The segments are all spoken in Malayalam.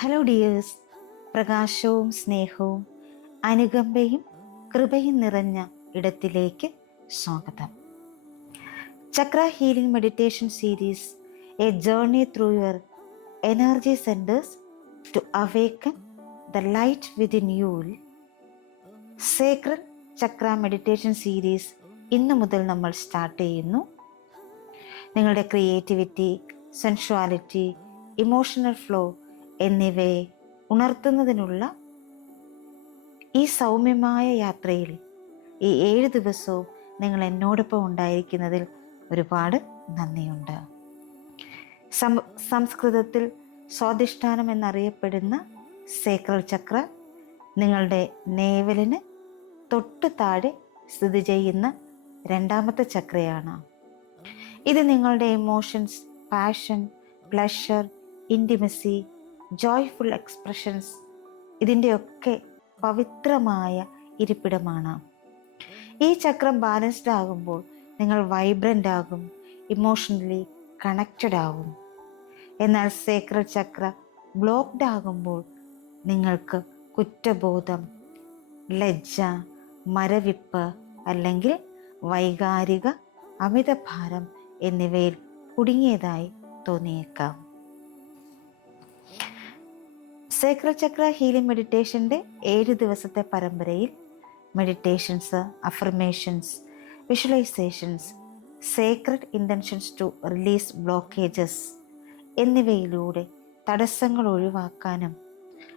ഹലോ ഡിയേഴ്സ്, പ്രകാശവും സ്നേഹവും അനുകമ്പയും കൃപയും നിറഞ്ഞ ഇടത്തിലേക്ക് സ്വാഗതം. Chakra healing meditation series, a journey through your energy centres to awaken the light within you. Sacred chakra meditation series ഇന്നു മുതൽ നമ്മൾ സ്റ്റാർട്ട് ചെയ്യുന്നു. നിങ്ങളുടെ ക്രിയേറ്റിവിറ്റി, സെൻഷ്വാലിറ്റി, ഇമോഷണൽ ഫ്ലോ എന്നിവയെ ഉണർത്തുന്നതിനുള്ള ഈ സൗമ്യമായ യാത്രയിൽ ഈ 7 ദിവസവും നിങ്ങൾ എന്നോടൊപ്പം ഉണ്ടായിരിക്കുന്നതിൽ ഒരുപാട് നന്ദിയുണ്ട്. സംസ്കൃതത്തിൽ സ്വാധിഷ്ഠാനം എന്നറിയപ്പെടുന്ന സേക്രഡ് ചക്ര നിങ്ങളുടെ നേവലിന് തൊട്ട് താഴെ സ്ഥിതി ചെയ്യുന്ന 2ാമത്തെ ചക്രയാണ്. ഇത് നിങ്ങളുടെ emotions, passion, pleasure, intimacy, joyful expressions ഇതിൻ്റെയൊക്കെ പവിത്രമായ ഇരിപ്പിടമാണ്. ഈ ചക്രം ബാലൻസ്ഡ് ആകുമ്പോൾ നിങ്ങൾ വൈബ്രൻ്റ് ആകും, ഇമോഷണലി കണക്റ്റഡ് ആകും. എന്നാൽ സേക്രഡ് ചക്ര ബ്ലോക്ക്ഡ് ആകുമ്പോൾ നിങ്ങൾക്ക് കുറ്റബോധം, ലജ്ജ, മരവിപ്പ് അല്ലെങ്കിൽ വൈകാരിക അമിതഭാരം എന്നിവയിൽ കുടുങ്ങിയതായി തോന്നിയേക്കാം. സേക്രഡ് ചക്ര ഹീലിംഗ് മെഡിറ്റേഷൻ്റെ 7 ദിവസത്തെ പരമ്പരയിൽ meditations, affirmations, visualisations, sacred intentions to release blockages എന്നിവയിലൂടെ തടസ്സങ്ങൾ ഒഴിവാക്കാനും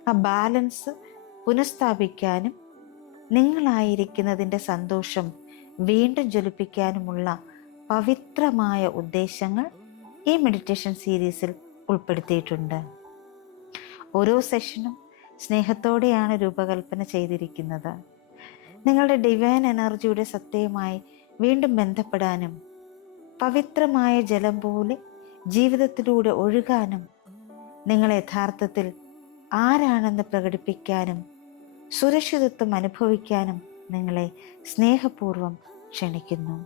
ആ ബാലൻസ് പുനഃസ്ഥാപിക്കാനും നിങ്ങളായിരിക്കുന്നതിൻ്റെ സന്തോഷം വീണ്ടും ജ്വലിപ്പിക്കാനുമുള്ള പവിത്രമായ ഉദ്ദേശങ്ങൾ ഈ മെഡിറ്റേഷൻ സീരീസിൽ ഉൾപ്പെടുത്തിയിട്ടുണ്ട്. ഓരോ സെഷനും സ്നേഹത്തോടെയാണ് രൂപകൽപ്പന ചെയ്തിരിക്കുന്നത്. നിങ്ങളുടെ ഡിവൈൻ എനർജിയുടെ സത്തയുമായി വീണ്ടും ബന്ധപ്പെടാനും പവിത്രമായ ജലം പോലെ ജീവിതത്തിലൂടെ ഒഴുകാനും നിങ്ങൾ യഥാർത്ഥത്തിൽ ആരാണെന്ന് പ്രകടിപ്പിക്കാനും സുരക്ഷിതത്വം അനുഭവിക്കാനും നിങ്ങളെ സ്നേഹപൂർവ്വം ക്ഷണിക്കുന്നു.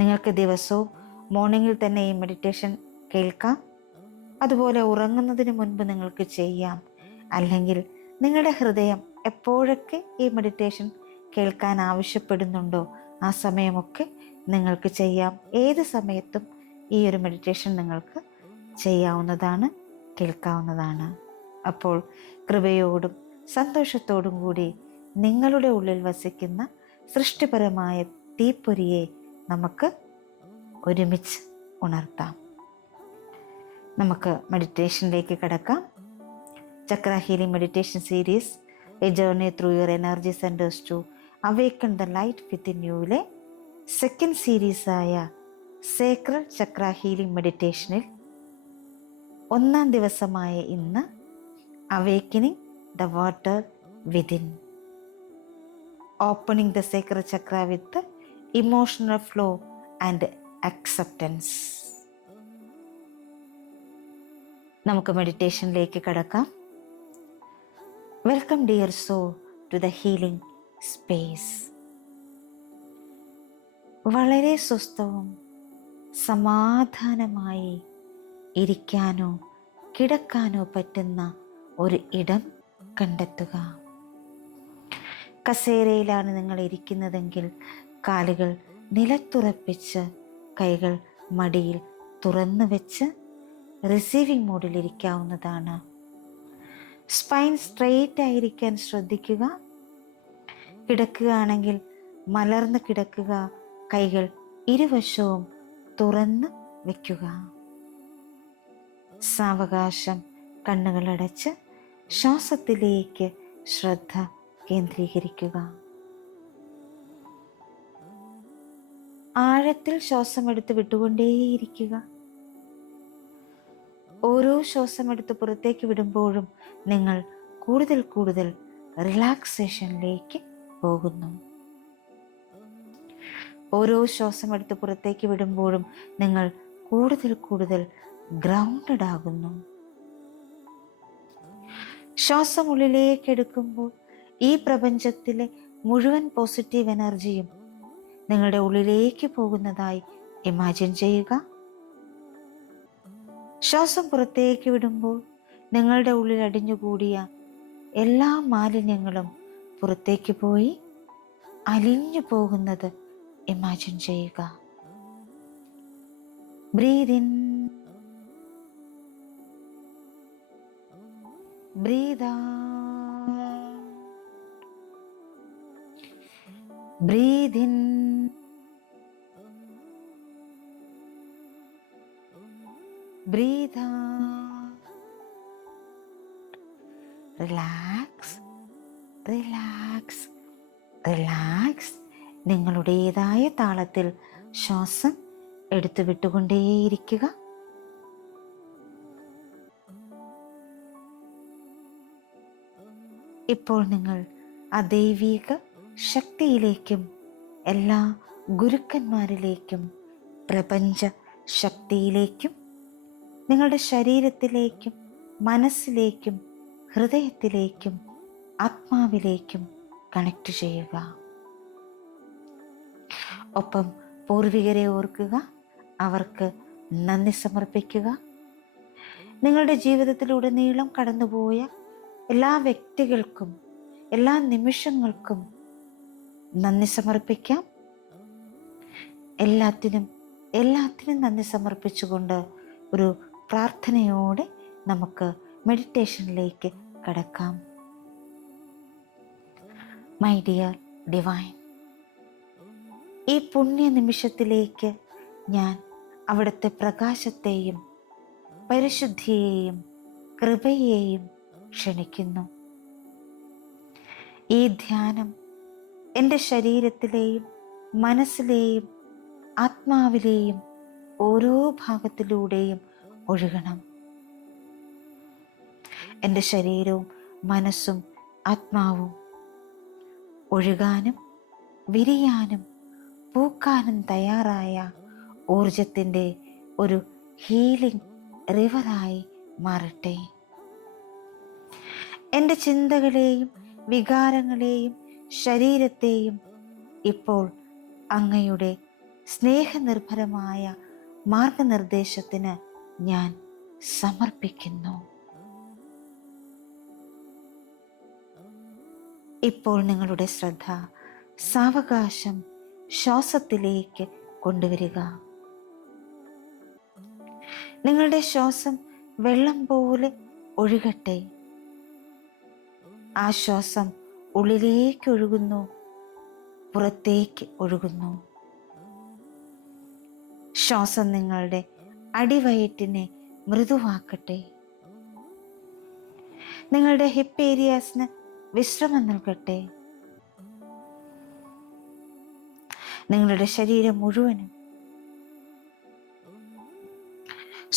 നിങ്ങൾക്ക് ദിവസവും മോർണിംഗിൽ തന്നെ ഈ മെഡിറ്റേഷൻ കേൾക്കാം. അതുപോലെ ഉറങ്ങുന്നതിന് മുൻപ് നിങ്ങൾക്ക് ചെയ്യാം. അല്ലെങ്കിൽ നിങ്ങളുടെ ഹൃദയം എപ്പോഴൊക്കെ ഈ മെഡിറ്റേഷൻ കേൾക്കാൻ ആവശ്യപ്പെടുന്നുണ്ടോ ആ സമയമൊക്കെ നിങ്ങൾക്ക് ചെയ്യാം. ഏത് സമയത്തും ഈ ഒരു മെഡിറ്റേഷൻ നിങ്ങൾക്ക് ചെയ്യാവുന്നതാണ്, കേൾക്കാവുന്നതാണ്. അപ്പോൾ കൃപയോടും സന്തോഷത്തോടും കൂടി നിങ്ങളുടെ ഉള്ളിൽ വസിക്കുന്ന സൃഷ്ടിപരമായ തീപ്പൊരിയെ നമുക്ക് ഒരുമിച്ച് ഉണർത്താം. നമുക്ക് മെഡിറ്റേഷനിലേക്ക് കടക്കാം. Chakra healing meditation series, a journey through your energy centres to awaken the light within യുവിലെ 2nd സീരീസായ സേക്രഡ് ചക്ര ഹീലിംഗ് മെഡിറ്റേഷനിൽ 1ാം ദിവസമായ ഇന്ന് awakening the water within, opening the sacred chakra with emotional flow and acceptance. നമുക്ക് മെഡിറ്റേഷനിലേക്ക് കടക്കാം. Welcome dear soul to the healing space. വളരെ സ്വസ്ഥവും സമാധാനമായി ഇരിക്കാനോ കിടക്കാനോ പറ്റുന്ന ഒരു ഇടം കണ്ടെത്തുക. കസേരയിലാണ് നിങ്ങൾ ഇരിക്കുന്നതെങ്കിൽ കാലുകൾ നിലത്തുറപ്പിച്ച് കൈകൾ മടിയിൽ തുറന്നു വെച്ച് റിസീവിംഗ് മോഡിൽ ഇരിക്കാവുന്നതാണ്. സ്പൈൻ സ്ട്രെയിറ്റ് ആയിരിക്കാൻ ശ്രദ്ധിക്കുക. കിടക്കുകയാണെങ്കിൽ മലർന്ന് കിടക്കുക. കൈകൾ ഇരുവശവും തുറന്ന് വയ്ക്കുക. സാവകാശം കണ്ണുകളടച്ച് ശ്വാസത്തിലേക്ക് ശ്രദ്ധ കേന്ദ്രീകരിക്കുക. ആഴത്തിൽ ശ്വാസമെടുത്ത് വിട്ടുകൊണ്ടേയിരിക്കുക. ഓരോ ശ്വാസമെടുത്ത് പുറത്തേക്ക് വിടുമ്പോഴും നിങ്ങൾ കൂടുതൽ കൂടുതൽ റിലാക്സേഷനിലേക്ക് പോകുന്നു. ഓരോ ശ്വാസമെടുത്ത് പുറത്തേക്ക് വിടുമ്പോഴും നിങ്ങൾ കൂടുതൽ കൂടുതൽ ഗ്രൗണ്ടഡ് ആകുന്നു. ശ്വാസം ഉള്ളിലേക്ക് എടുക്കുമ്പോൾ ഈ പ്രപഞ്ചത്തിലെ മുഴുവൻ പോസിറ്റീവ് എനർജിയും നിങ്ങളുടെ ഉള്ളിലേക്ക് പോകുന്നതായി ഇമാജിൻ ചെയ്യുക. ശ്വാസം പുറത്തേക്ക് വിടുമ്പോൾ നിങ്ങളുടെ ഉള്ളിൽ അടിഞ്ഞുകൂടിയ എല്ലാ മാലിന്യങ്ങളും പുറത്തേക്ക് പോയി അലിഞ്ഞു പോകുന്നത് ഇമാജിൻ ചെയ്യുക. Breath in, breath out, breath in, breath out. Relax, relax, relax. നിങ്ങളുടേതായ താളത്തിൽ ശ്വാസം എടുത്തു വിട്ടുകൊണ്ടേയിരിക്കുക. ഇപ്പോൾ നിങ്ങൾ ആ ദൈവിക ശക്തിയിലേക്കും എല്ലാ ഗുരുക്കന്മാരിലേക്കും പ്രപഞ്ച ശക്തിയിലേക്കും നിങ്ങളുടെ ശരീരത്തിലേക്കും മനസ്സിലേക്കും ഹൃദയത്തിലേക്കും ആത്മാവിലേക്കും കണക്ട് ചെയ്യുക. ഒപ്പം പൂർവികരെ ഓർക്കുക, അവർക്ക് നന്ദി സമർപ്പിക്കുക. നിങ്ങളുടെ ജീവിതത്തിലുടനീളം കടന്നുപോയ എല്ലാ വ്യക്തികൾക്കും എല്ലാ നിമിഷങ്ങൾക്കും നന്ദി സമർപ്പിക്കാം. എല്ലാത്തിനും നന്ദി സമർപ്പിച്ചുകൊണ്ട് ഒരു പ്രാർത്ഥനയോടെ നമുക്ക് മെഡിറ്റേഷനിലേക്ക് കടക്കാം. മൈ ഡിയർ ഡിവൈൻ, ഈ പുണ്യ നിമിഷത്തിലേക്ക് ഞാൻ അവിടുത്തെ പ്രകാശത്തെയും പരിശുദ്ധിയെയും കൃപയെയും ക്ഷണിക്കുന്നു. ഈ ധ്യാനം എൻ്റെ ശരീരത്തിലെയും മനസ്സിലെയും ആത്മാവിലെയും ഓരോ ഭാഗത്തിലൂടെയും ഒഴുകണം. എൻ്റെ ശരീരവും മനസ്സും ആത്മാവും ഒഴുകാനും വിരിയാനും പൂക്കാനും തയ്യാറായ ഊർജത്തിൻ്റെ ഒരു ഹീലിംഗ് റിവറായി മാറട്ടെ. എൻ്റെ ചിന്തകളെയും വികാരങ്ങളെയും ശരീരത്തെയും ഇപ്പോൾ അങ്ങയുടെ സ്നേഹനിർഭരമായ മാർഗനിർദ്ദേശത്തിന് ഞാൻ സമർപ്പിക്കുന്നു. ഇപ്പോൾ നിങ്ങളുടെ ശ്രദ്ധ സാവകാശം ശ്വാസത്തിലേക്ക് കൊണ്ടുവരിക. നിങ്ങളുടെ ശ്വാസം വെള്ളം പോലെ ഒഴുകട്ടെ. ആ ശ്വാസം ഉള്ളിലേക്ക് ഒഴുകുന്നു, പുറത്തേക്ക് ഒഴുകുന്നു. ശ്വാസം നിങ്ങളുടെ അടിവയറ്റിനെ മൃദുവാക്കട്ടെ. നിങ്ങളുടെ ഹിപ്പ് ഏരിയാസിന് വിശ്രമം നൽകട്ടെ. നിങ്ങളുടെ ശരീരം മുഴുവനും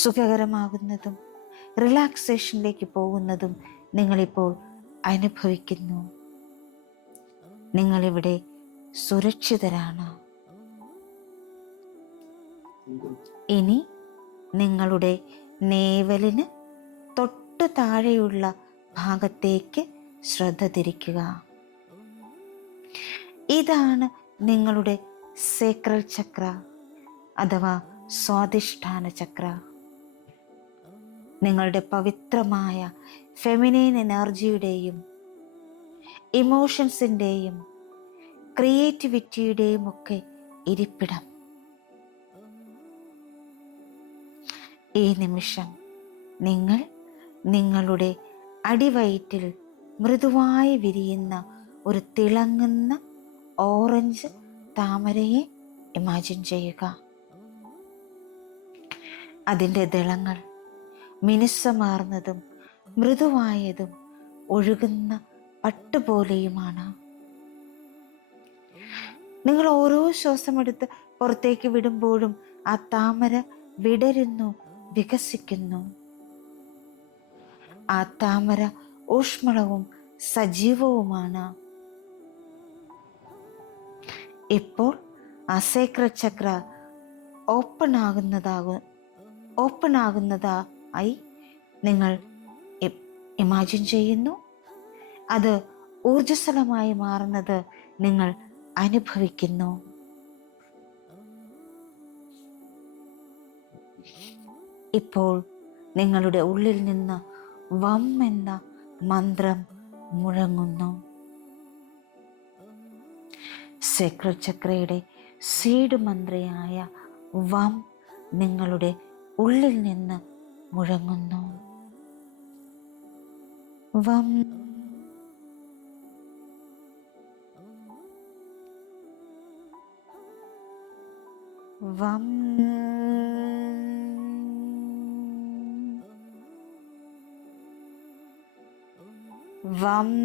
സുഖകരമാകുന്നതും റിലാക്സേഷനിലേക്ക് പോകുന്നതും നിങ്ങളിപ്പോൾ അനുഭവിക്കുന്നു. നിങ്ങളിവിടെ സുരക്ഷിതരാണ്. ഇനി നിങ്ങളുടെ നേവലിന് തൊട്ടു താഴെയുള്ള ഭാഗത്തേക്ക് ശ്രദ്ധ തിരിക്കുക. ഇതാണ് നിങ്ങളുടെ സേക്രൽ ചക്ര അഥവാ സ്വാധിഷ്ഠാന ചക്ര. നിങ്ങളുടെ പവിത്രമായ ഫെമിനൈൻ എനർജിയുടെയും ഇമോഷൻസിൻ്റെയും ക്രിയേറ്റിവിറ്റിയുടെയും ഒക്കെ ഇരിപ്പിടം. ഈ നിമിഷം നിങ്ങൾ നിങ്ങളുടെ അടിവയറ്റിൽ മൃദുവായി വിരിയുന്ന ഒരു തിളങ്ങുന്ന ഓറഞ്ച് താമരയെ ഇമാജിൻ ചെയ്യുക. അതിൻ്റെ ദളങ്ങൾ മിനുസമാർന്നതും മൃദുവായതും ഒഴുകുന്ന പട്ടുപോലെയുമാണ്. നിങ്ങൾ ഓരോ ശ്വാസമെടുത്ത് പുറത്തേക്ക് വിടുമ്പോഴും ആ താമര വിടരുന്നു, വികസിക്കുന്നു. ആ താമര ഊഷ്മളവും സജീവവുമാണ്. ഇപ്പോൾ ആ സേക്രഡ് ചക്ര ഓപ്പൺ ആകുന്നതായി നിങ്ങൾ ഇമാജിൻ ചെയ്യുന്നു. അത് ഊർജ്ജസ്വലമായി മാറുന്നത് നിങ്ങൾ അനുഭവിക്കുന്നു. ഇപ്പോൾ നിങ്ങളുടെ ഉള്ളിൽ നിന്ന് വം എന്ന മന്ത്രം മുഴങ്ങുന്നു. സേക്രഡ് ചക്രയുടെ സീഡ് മന്ത്രയായ വം നിങ്ങളുടെ ഉള്ളിൽ നിന്ന് മുഴങ്ങുന്നു. വം വം വം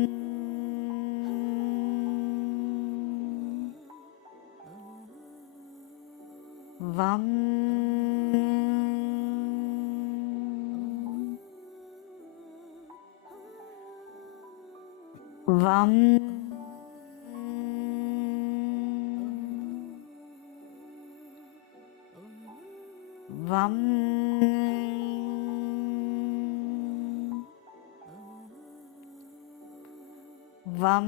വം വം വം വം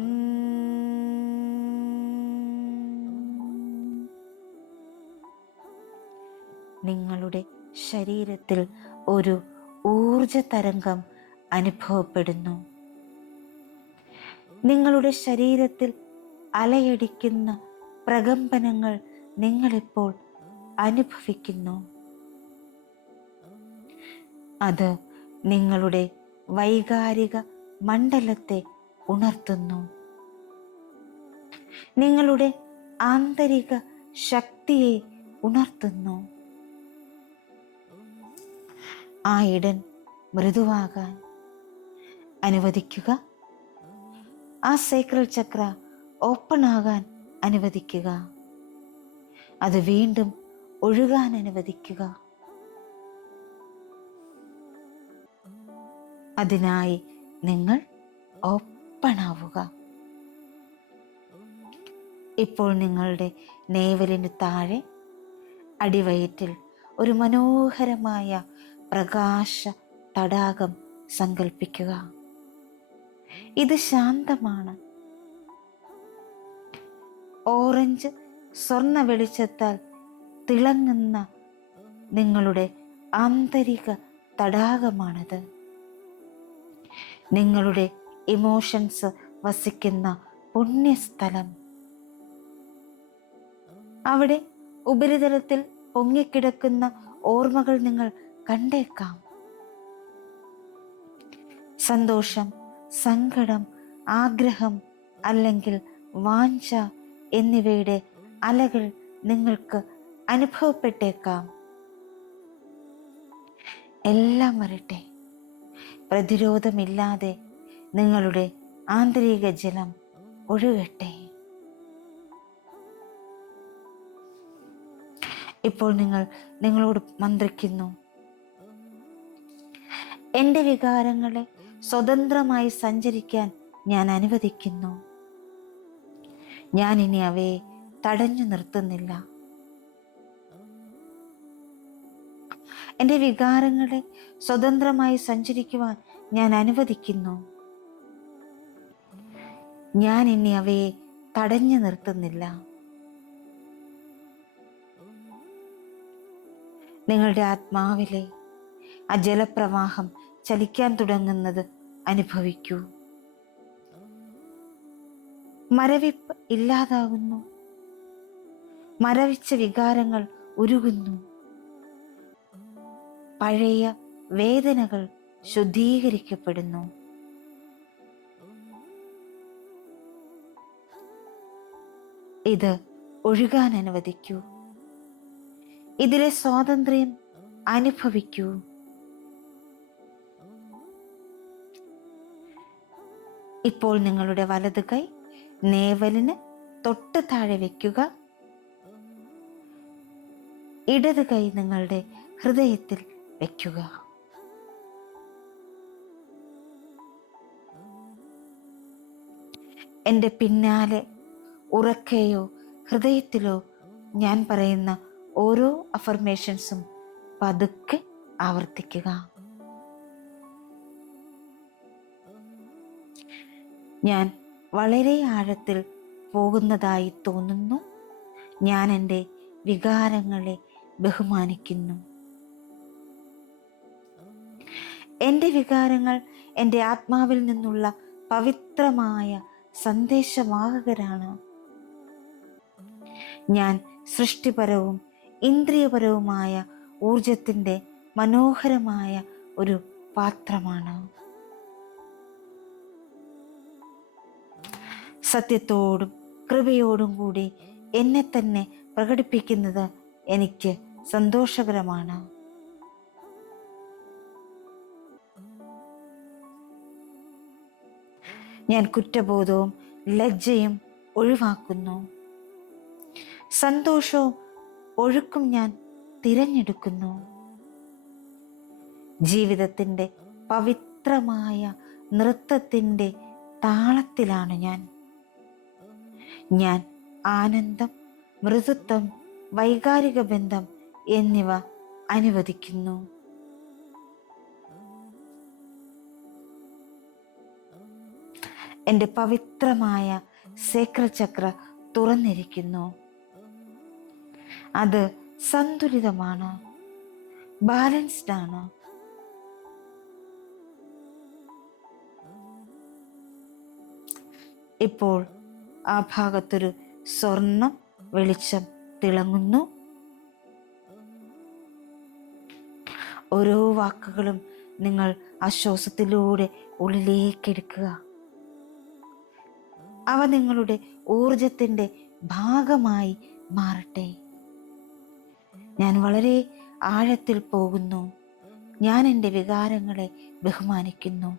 നിങ്ങളുടെ ശരീരത്തിൽ ഒരു ഊർജ തരംഗം അനുഭവപ്പെടുന്നു. നിങ്ങളുടെ ശരീരത്തിൽ അലയടിക്കുന്ന പ്രകമ്പനങ്ങൾ നിങ്ങളിപ്പോൾ അനുഭവിക്കുന്നു. അത് നിങ്ങളുടെ വൈകാരിക മണ്ഡലത്തെ ഉണർത്തുന്നു. നിങ്ങളുടെ ആന്തരിക ശക്തിയെ ഉണർത്തുന്നു. ആ ഇടൻ മൃദുവാകാൻ അനുവദിക്കുക. ആ സേക്രഡ് ചക്ര ഓപ്പൺ ആകാൻ അനുവദിക്കുക. അത് വീണ്ടും ഒഴുകാൻ അനുവദിക്കുക. അതിനായി നിങ്ങൾ ഓപ്പൺ ആവുക. ഇപ്പോൾ നിങ്ങളുടെ നേവലിന് താഴെ അടിവയറ്റിൽ ഒരു മനോഹരമായ പ്രകാശ തടാകം സങ്കല്പിക്കുക. ഇത് ശാന്തമാണ്. ഓറഞ്ച് സ്വർണ്ണ വെളിച്ചത്താൽ തിളങ്ങുന്ന നിങ്ങളുടെ ആന്തരിക തടാകമാണിത്. നിങ്ങളുടെ ഇമോഷൻസ് വസിക്കുന്ന പുണ്യസ്ഥലം. അവിടെ ഉപരിതലത്തിൽ പൊങ്ങിക്കിടക്കുന്ന ഓർമ്മകൾ നിങ്ങൾ കണ്ടേക്കാം. സന്തോഷം, സങ്കടം, ആഗ്രഹം അല്ലെങ്കിൽ വാഞ്ച എന്നിവയുടെ അലകൾ നിങ്ങൾക്ക് അനുഭവപ്പെട്ടേക്കാം. എല്ലാം വരട്ടെ. പ്രതിരോധമില്ലാതെ നിങ്ങളുടെ ആന്തരിക ജലം ഒഴുകട്ടെ. ഇപ്പോൾ നിങ്ങൾ നിങ്ങളോട് മന്ത്രിക്കുന്നു. എൻ്റെ വികാരങ്ങളെ സ്വതന്ത്രമായി സഞ്ചരിക്കാൻ ഞാൻ അനുവദിക്കുന്നു. ഞാൻ ഇനി അവയെ തടഞ്ഞു നിർത്തുന്നില്ല. എൻ്റെ വികാരങ്ങളെ സ്വതന്ത്രമായി സഞ്ചരിക്കുവാൻ ഞാൻ അനുവദിക്കുന്നു. ഞാൻ ഇനി അവയെ തടഞ്ഞു നിർത്തുന്നില്ല. നിങ്ങളുടെ ആത്മാവിലെ ആ ജലപ്രവാഹം ചലിക്കാൻ തുടങ്ങുന്നത് അനുഭവിക്കൂ. മരവിപ്പ് ഇല്ലാതാകുന്നു. മരവിച്ച വികാരങ്ങൾ ഉരുകുന്നു. പഴയ വേദനകൾ ശുദ്ധീകരിക്കപ്പെടുന്നു. ഇത് ഒഴുകാൻ അനുവദിക്കൂ. ഇതിലെ സ്വാതന്ത്ര്യം അനുഭവിക്കൂ. ഇപ്പോൾ നിങ്ങളുടെ വലത് കൈ നേവലിന് തൊട്ട് താഴെ വയ്ക്കുക. ഇടത് കൈ നിങ്ങളുടെ ഹൃദയത്തിൽ വയ്ക്കുക. എൻ്റെ പിന്നാലെ ഉറക്കെയോ ഹൃദയത്തിലോ ഞാൻ പറയുന്ന ഓരോ അഫർമേഷൻസും പതുക്കെ ആവർത്തിക്കുക. ഞാൻ വളരെ ആഴത്തിൽ പോകുന്നതായി തോന്നുന്നു. ഞാൻ എൻ്റെ വികാരങ്ങളെ ബഹുമാനിക്കുന്നു. എൻ്റെ വികാരങ്ങൾ എൻ്റെ ആത്മാവിൽ നിന്നുള്ള പവിത്രമായ സന്ദേശവാഹകരാണ്. ഞാൻ സൃഷ്ടിപരവും ഇന്ദ്രിയപരവുമായ ഊർജത്തിൻ്റെ മനോഹരമായ ഒരു പാത്രമാണ്. സത്യത്തോടും കൃപയോടും കൂടി എന്നെ തന്നെ പ്രകടിപ്പിക്കുന്നത് എനിക്ക് സന്തോഷകരമാണ്. ഞാൻ കുറ്റബോധവും ലജ്ജയും ഒഴിവാക്കുന്നു. സന്തോഷവും ഒഴുക്കും ഞാൻ തിരഞ്ഞെടുക്കുന്നു. ജീവിതത്തിൻ്റെ പവിത്രമായ നൃത്തത്തിൻ്റെ താളത്തിലാണ് ഞാൻ ആനന്ദം, മൃദുത്വം, വൈകാരിക ബന്ധം എന്നിവ അനുവദിക്കുന്നു. എൻ്റെ പവിത്രമായ സേക്രഡ് ചക്ര തുറന്നിരിക്കുന്നു. അത് സന്തുലിതമാണ്, ബാലൻസ്ഡ് ആണ്. ഇപ്പോൾ ആ ഭാഗത്തൊരു സ്വർണ്ണ വെളിച്ചം തിളങ്ങുന്നു. ഓരോ വാക്കുകളും നിങ്ങൾ ആശ്വാസത്തിലൂടെ ഉള്ളിലേക്കെടുക്കുക. അവ നിങ്ങളുടെ ഊർജത്തിൻ്റെ ഭാഗമായി മാറട്ടെ. ഞാൻ വളരെ ആഴത്തിൽ പോകുന്നു. ഞാൻ എൻ്റെ വികാരങ്ങളെ ബഹുമാനിക്കുന്നു.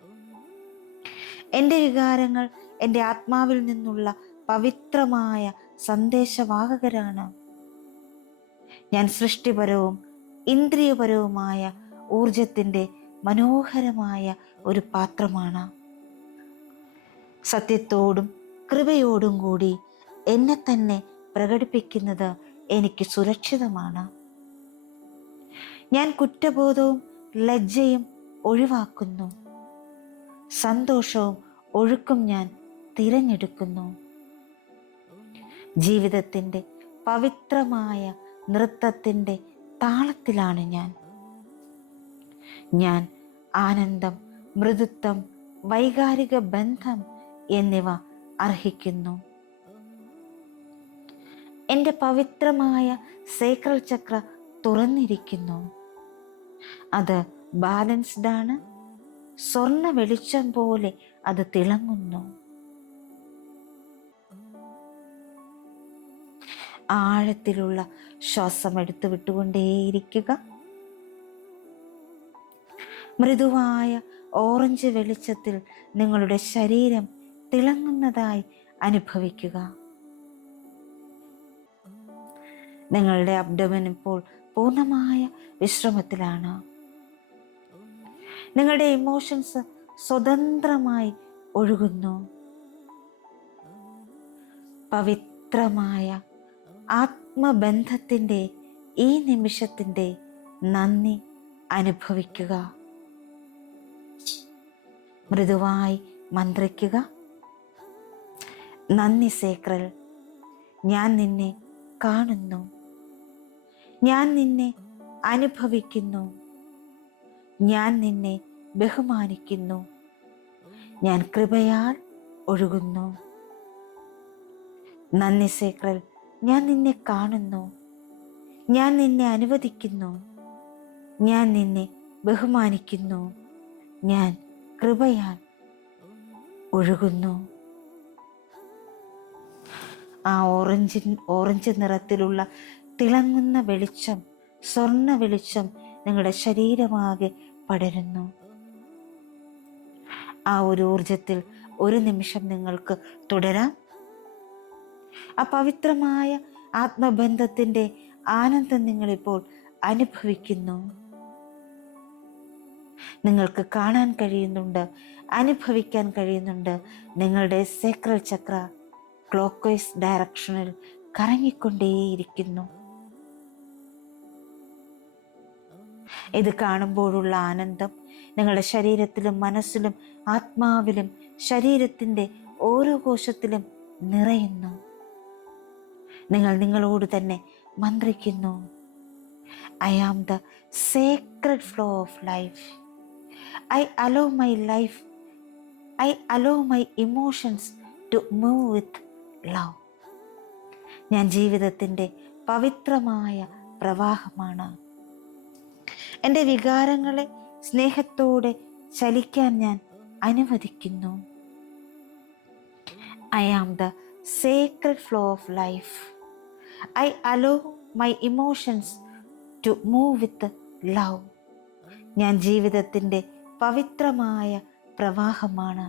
എൻ്റെ വികാരങ്ങൾ എൻ്റെ ആത്മാവിൽ നിന്നുള്ള പവിത്രമായ സന്ദേശവാഹകരാണ്. ഞാൻ സൃഷ്ടിപരവും ഇന്ദ്രിയപരവുമായ ഊർജത്തിൻ്റെ മനോഹരമായ ഒരു പാത്രമാണ്. സത്യത്തോടും കൃപയോടും കൂടി എന്നെ തന്നെ പ്രകടിപ്പിക്കുന്നത് എനിക്ക് സുരക്ഷിതമാണ്. ഞാൻ കുറ്റബോധവും ലജ്ജയും ഒഴിവാക്കുന്നു. സന്തോഷവും ഒഴുക്കും ഞാൻ തിരഞ്ഞെടുക്കുന്നു. ജീവിതത്തിൻ്റെ പവിത്രമായ നൃത്തത്തിൻ്റെ താളത്തിലാണ് ഞാൻ ആനന്ദം, മൃദുത്വം, വൈകാരിക ബന്ധം എന്നിവ അർഹിക്കുന്നു. എൻ്റെ പവിത്രമായ സേക്രഡ് ചക്ര തുറന്നിരിക്കുന്നു. അത് ബാലൻസ്ഡ് ആണ്. സ്വർണ്ണ വെളിച്ചം പോലെ അത് തിളങ്ങുന്നു. ആഴത്തിലുള്ള ശ്വാസം എടുത്തു വിട്ടുകൊണ്ടേയിരിക്കുക. മൃദുവായ ഓറഞ്ച് വെളിച്ചത്തിൽ നിങ്ങളുടെ ശരീരം തിളങ്ങുന്നതായി അനുഭവിക്കുക. നിങ്ങളുടെ അബ്ഡോമൻ ഇപ്പോൾ പൂർണ്ണമായ വിശ്രമത്തിലാണ്. നിങ്ങളുടെ ഇമോഷൻസ് സ്വതന്ത്രമായി ഒഴുകുന്നു. പവിത്രമായ ആത്മബന്ധത്തിൻ്റെ ഈ നിമിഷത്തിൻ്റെ നന്ദി അനുഭവിക്കുക. മൃദുവായി മന്ത്രിക്കുക. നന്ദി സേക്രൽ, ഞാൻ നിന്നെ കാണുന്നു. ഞാൻ നിന്നെ അനുഭവിക്കുന്നു. ഞാൻ നിന്നെ ബഹുമാനിക്കുന്നു. ഞാൻ കൃപയാൽ ഒഴുകുന്നു. നന്ദി സേക്രൽ, ഞാൻ നിന്നെ കാണുന്നു. ഞാൻ നിന്നെ അനുവദിക്കുന്നു. ഞാൻ നിന്നെ ബഹുമാനിക്കുന്നു. ഞാൻ കൃപയാൽ ഒഴുകുന്നു. ആ ഓറഞ്ച് നിറത്തിലുള്ള തിളങ്ങുന്ന വെളിച്ചം, സ്വർണ്ണ വെളിച്ചം നിങ്ങളുടെ ശരീരമാകെ പടരുന്നു. ആ ഒരു ഊർജത്തിൽ ഒരു നിമിഷം നിങ്ങൾക്ക് തുടരാം. ആ പവിത്രമായ ആത്മബന്ധത്തിൻ്റെ ആനന്ദം നിങ്ങളിപ്പോൾ അനുഭവിക്കുന്നു. നിങ്ങൾക്ക് കാണാൻ കഴിയുന്നുണ്ട്, അനുഭവിക്കാൻ കഴിയുന്നുണ്ട്. നിങ്ങളുടെ സേക്രഡ് ചക്ര ക്ലോക്ക് വൈസ് ഡയറക്ഷനിൽ കറങ്ങിക്കൊണ്ടേയിരിക്കുന്നു. ഇത് കാണുമ്പോഴുള്ള ആനന്ദം നിങ്ങളുടെ ശരീരത്തിലും മനസ്സിലും ആത്മാവിലും ശരീരത്തിൻ്റെ ഓരോ കോശത്തിലും നിറയുന്നു. നിങ്ങൾ നിങ്ങളോട് തന്നെ മന്ത്രിക്കുന്നു, I am the sacred flow of life. I allow my life, I allow my emotions to move with love. ഞാൻ ജീവിതത്തിൻ്റെ പവിത്രമായ പ്രവാഹമാണ്. എൻ്റെ വികാരങ്ങളെ സ്നേഹത്തോടെ ചലിക്കാൻ ഞാൻ അനുവദിക്കുന്നു. I am the sacred flow of life. I allow my emotions to move with love. ഞാൻ ജീവിതത്തിൻ്റെ പവിത്രമായ പ്രവാഹമാണ്.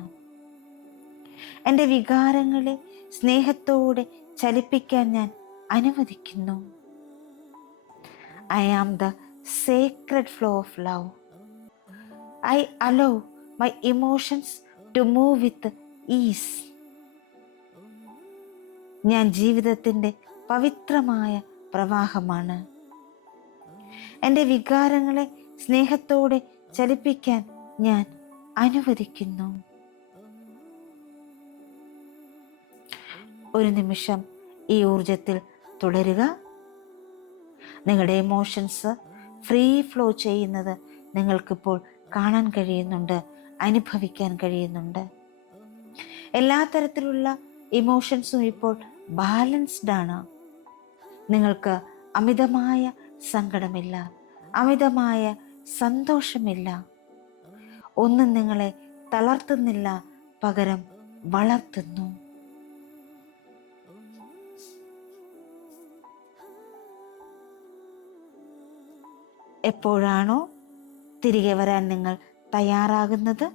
എൻ്റെ വികാരങ്ങളെ സ്നേഹത്തോടെ ചലിപ്പിക്കാൻ ഞാൻ അനുവദിക്കുന്നു. I am the sacred flow of love. I allow my emotions to move with ease. ഞാൻ ജീവിതത്തിൻ്റെ പവിത്രമായ പ്രവാഹമാണ്. എൻ്റെ വികാരങ്ങളെ സ്നേഹത്തോടെ ചലിപ്പിക്കാൻ ഞാൻ അനുവദിക്കുന്നു. ഒരു നിമിഷം ഈ ഊർജത്തിൽ തുടരുക. നിങ്ങളുടെ ഇമോഷൻസ് ഫ്രീ ഫ്ലോ ചെയ്യുന്നത് നിങ്ങൾക്കിപ്പോൾ കാണാൻ കഴിയുന്നുണ്ട്, അനുഭവിക്കാൻ കഴിയുന്നുണ്ട്. എല്ലാ തരത്തിലുള്ള ഇമോഷൻസും ഇപ്പോൾ ബാലൻസ്ഡ് ആണ്. നിങ്ങൾക്ക് അമിതമായ സങ്കടമില്ല, അമിതമായ സന്തോഷമില്ല. ഒന്നും നിങ്ങളെ തളർത്തുന്നില്ല, പകരം വളർത്തുന്നു. എപ്പോഴാണോ തിരികെ വരാൻ നിങ്ങൾ തയ്യാറാകുന്നത്,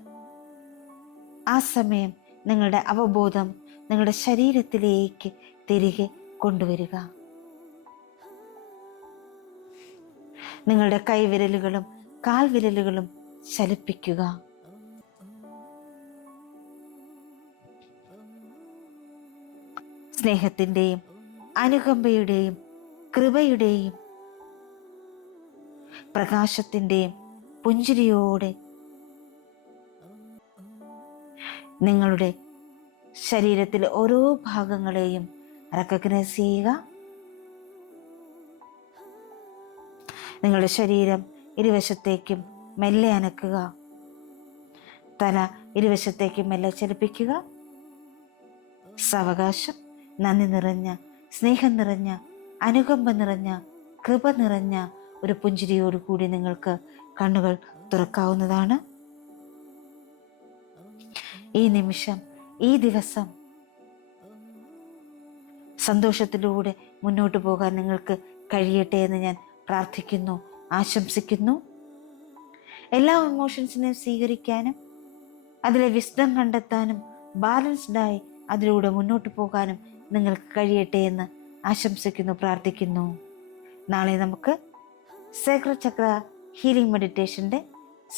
ആ സമയം നിങ്ങളുടെ അവബോധം നിങ്ങളുടെ ശരീരത്തിലേക്ക് തിരികെ കൊണ്ടുവരിക. നിങ്ങളുടെ കൈവിരലുകളും കാൽവിരലുകളും ചലിപ്പിക്കുക. സ്നേഹത്തിൻ്റെയും അനുകമ്പയുടെയും കൃപയുടെയും പ്രകാശത്തിൻ്റെയും പുഞ്ചിരിയോടെ നിങ്ങളുടെ ശരീരത്തിലെ ഓരോ ഭാഗങ്ങളെയും റെക്കഗ്നൈസ് ചെയ്യുക. നിങ്ങളുടെ ശരീരം ഇരുവശത്തേക്കും മെല്ലെ അനക്കുക. തല ഇരുവശത്തേക്കും മെല്ലെ ചലിപ്പിക്കുക. സാവകാശം നന്ദി നിറഞ്ഞ, സ്നേഹം നിറഞ്ഞ, അനുകമ്പ നിറഞ്ഞ, കൃപ നിറഞ്ഞ ഒരു പുഞ്ചിരിയോടുകൂടി നിങ്ങൾക്ക് കണ്ണുകൾ തുറക്കാവുന്നതാണ്. ഈ നിമിഷം, ഈ ദിവസം സന്തോഷത്തിലൂടെ മുന്നോട്ട് പോകാൻ നിങ്ങൾക്ക് കഴിയട്ടെ എന്ന് ഞാൻ പ്രാർത്ഥിക്കുന്നു, ആശംസിക്കുന്നു. എല്ലാ ഇമോഷൻസിനെയും സ്വീകരിക്കാനും അതിലെ വിസ്ഡം കണ്ടെത്താനും ബാലൻസ്ഡായി അതിലൂടെ മുന്നോട്ട് പോകാനും നിങ്ങൾക്ക് കഴിയട്ടെ എന്ന് ആശംസിക്കുന്നു, പ്രാർത്ഥിക്കുന്നു. നാളെ നമുക്ക് സേക്രഡ് ചക്ര ഹീലിംഗ് മെഡിറ്റേഷൻ്റെ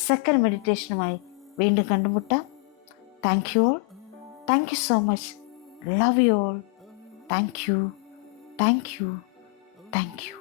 സെക്കൻഡ് മെഡിറ്റേഷനുമായി വീണ്ടും കണ്ടുമുട്ടാം. Thank you all. Thank you so much. Love you all. Thank you. Thank you. Thank you.